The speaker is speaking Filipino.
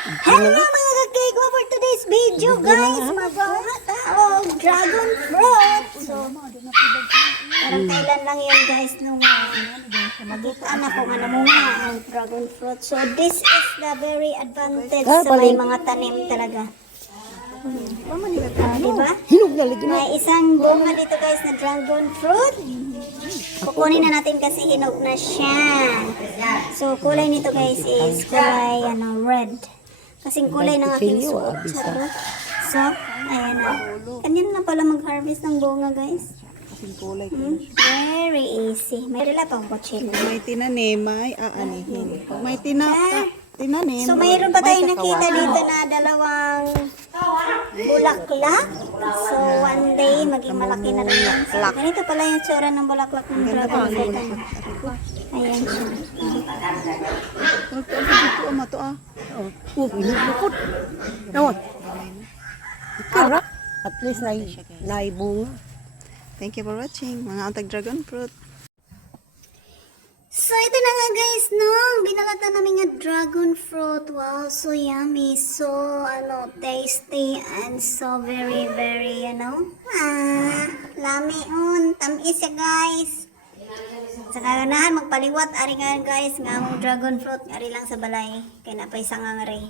Hello mga kakegwa for today's video guys. Magbuhat ako dragon fruit. So, parang kailan lang yun guys nung magitaan ako nga namunga ang dragon fruit. So, this is the very advantage sa may mga tanim talaga. Diba? May isang bunga dito guys na dragon fruit. Kukunin na natin kasi hinog na siya. So, kulay nito guys is kulay red. Kasing kulay ng aking suot. So, ayan na. Kanyan na pala mag-harvest ng bunga guys. Very easy. May rila pang kotse. Pag may tinanim, may aanihin. Pag may tinanim, So, mayroon pa tayong nakita dito na dalawang bulaklak. So, one day, maging malaki na rin yan. Ganito pala yung tsura ng bulaklak ng dragon fruit. Ayan siya. Ito ang mato ah. Lupot. Nawat. Kara. At least naibunga. Thank you for watching, mga antag dragon fruit. So, ito na nga guys, no? Binalatan namin nga dragon fruit. Wow, so yummy. So, tasty and so very, very, lami on. Tamis siya guys. Sa kaganahan, magpaliwat. Ari nga guys, nga mong dragon fruit. Ari lang sa balay. Kaya napay sangang ari.